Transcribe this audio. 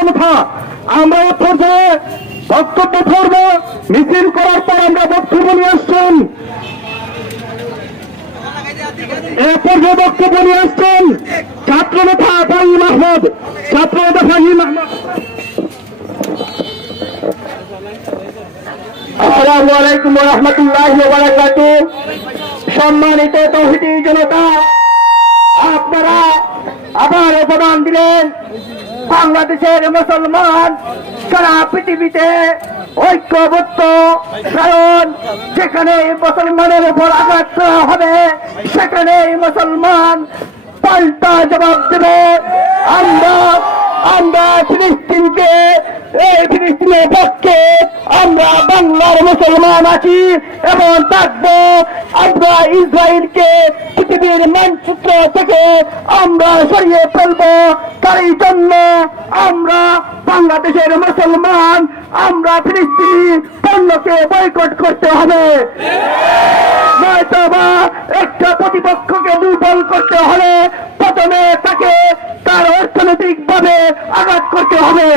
জনতা আমরা এ পর্যায়ে বক্তব্য পর্ব মিছিল করার পর আমরা বক্তব্য নিয়ে আসছেন। এ পর্যায়ে বক্তব্য নিয়ে আসছেন ছাত্র নেতা ফাহিম আহমদ। ছাত্র নেতা ফাহিম আহমদ। আসসালামু আলাইকুম ওয়া রাহমাতুল্লাহি ওয়া বারাকাতুহু। সম্মানিত তৌহিদি জনতা, আপনারা আবার প্রমাণ দিলেন বাংলাদেশের মুসলমান সারা পৃথিবীতে ঐক্যবদ্ধ, কারণ যেখানে মুসলমানের উপর আঘাত করা হবে সেখানে মুসলমান পাল্টা জবাব দেবে। আমরা ফিলিস্তিনকে, এই ফিলিস্তিনের পক্ষে আমরা বাংলার মুসলমান আছি এবং থাকবো। আমরা ইসরায়েলকে পৃথিবীর মানচিত্র থেকে আমরা সরিয়ে ফেলবো। তাই জন্য আমরা বাংলাদেশের মুসলমান, আমরা ফিলিস্তিনি পণ্যকে বয়কট করতে হবে, নয়তোবা একটা প্রতিপক্ষকে দুর্বল করতে হলে প্রথমে তাকে তার অর্থনৈতিক ভাবে আঘাত করতে হবে।